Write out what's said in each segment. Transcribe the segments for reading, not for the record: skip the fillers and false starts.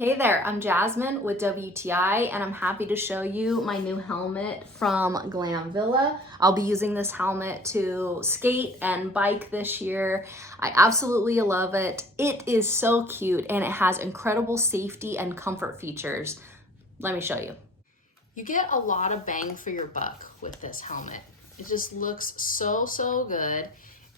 Hey there, I'm Jasmine with WTI and I'm happy to show you my new helmet from GLAMVILLA. I'll be using this helmet to skate and bike this year. I absolutely love it. It is so cute and it has incredible safety and comfort features. Let me show you. You get a lot of bang for your buck with this helmet. It just looks so good.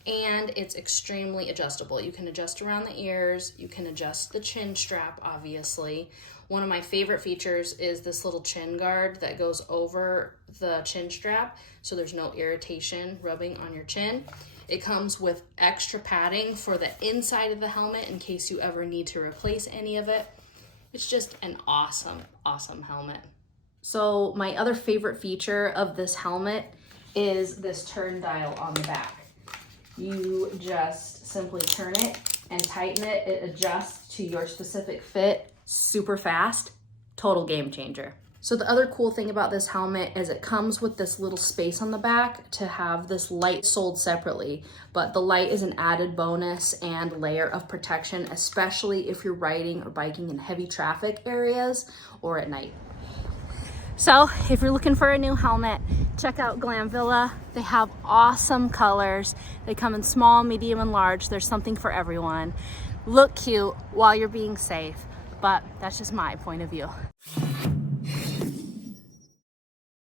And it's extremely adjustable. You can adjust around the ears, you can adjust the chin strap, obviously. One of my favorite features is this little chin guard that goes over the chin strap, so there's no irritation rubbing on your chin. It comes with extra padding for the inside of the helmet in case you ever need to replace any of it. It's just an awesome helmet. So my other favorite feature of this helmet is this turn dial on the back. You just simply turn it and tighten it. It adjusts to your specific fit super fast. Total game changer. So the other cool thing about this helmet is it comes with this little space on the back to have this light sold separately, but the light is an added bonus and layer of protection, especially if you're riding or biking in heavy traffic areas or at night. So if you're looking for a new helmet, check out GLAMVILLA. They have awesome colors. They come in small, medium, and large. There's something for everyone. Look cute while you're being safe, but that's just my point of view.